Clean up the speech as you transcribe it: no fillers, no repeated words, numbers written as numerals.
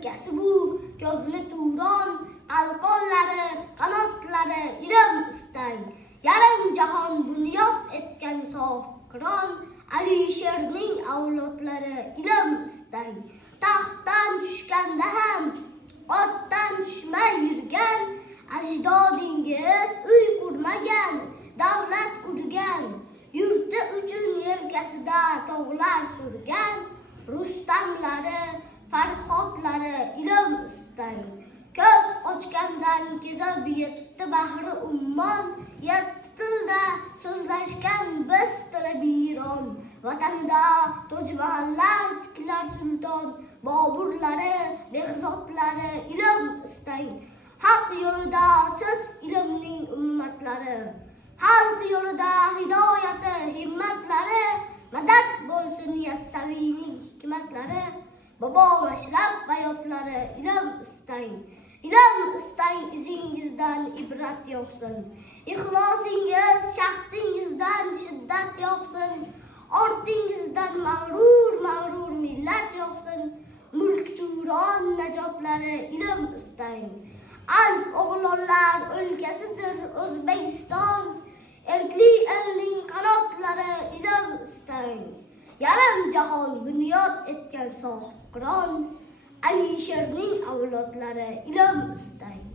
o'lkasi bu, ko'hna Turon, qalqonlari, qanotlari ilm istang. Yarim jahon bunyod etgan sohibqiron, Alisherning avlodlari ilm istang. Taxtdan tushganda ham otdan tushmay yurgan, ajdodingiz uy qurmagan, davlat qurgan, yurti uchun yelkasida tog'lar surgan, Rustamlari, Farhodlari ilm istang. Ko'z ochgandan kezib yetdi bahri ummon, yetti tilda so'zlashgan biz tili biron. Vatanda Tojmahallar tiklar sulton, Boburlari, Behzodlari ilm istang. Haq yo'lida siz ilmning ummatlari, xalq yo'lida hidoyati himmatlari, madad bo'lsin Yassaviyning hikmatlari, Bobo Mashrab bayotlari ilm istang. Ilm istang, izingizdan ibrat yo'qsin. Ixlosingiz shaxtingizdan shiddat yo'qsin. Ortingizdan mag'rur millat yo'qsin. Mulk Turon najotlari ilm istang. Alp o'g'lonlar o'lkasidir O'zbekiston. Erkli elning qanotlari ilm istang. Yarim jahon bunyod etgan sohibqiron, Alisherning avlodlari ilm istang.